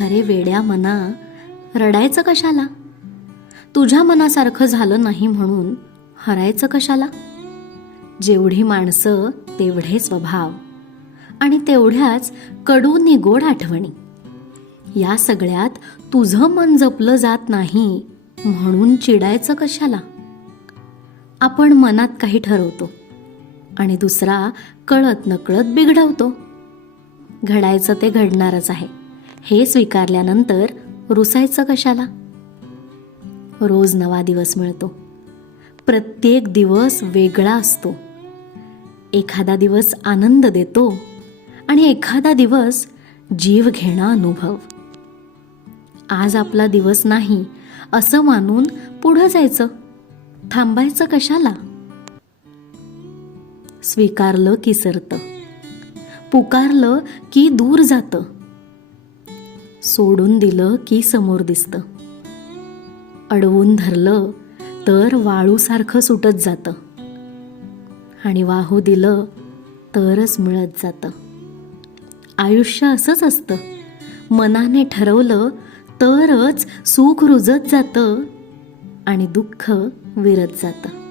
अरे वेड्या मना रडायचं कशाला? तुझ्या मनासारखं झालं नाही म्हणून हरायचं कशाला? जेवढी माणसं तेवढे स्वभाव आणि तेवढ्याच कडू निगोड आठवणी. या सगळ्यात तुझं मन जपलं जात नाही म्हणून चिडायचं कशाला? आपण मनात काही ठरवतो आणि दुसरा कळत नकळत बिघडवतो. घडायचं ते घडणारच आहे. हे स्वीकारल्यानंतर रुसायचं कशाला? रोज नवा दिवस मिळतो. प्रत्येक दिवस वेगळा असतो. एखादा दिवस आनंद देतो आणि एखादा दिवस जीव घेणा अनुभव. आज आपला दिवस नाही असं मानून पुढं जायचं. थांबायचं कशाला? स्वीकारलं की सरतं. पुकारलं की दूर जातं. सोडून दिलं की समोर दिसतं. अडवून धरलं तर वाळूसारखं सुटत जातं. आणि वाहू दिलं तरच मिळत जातं. आयुष्य असंच असतं. मनाने ठरवलं तरच सुख रुजत जातं आणि दुःख विरत जातं.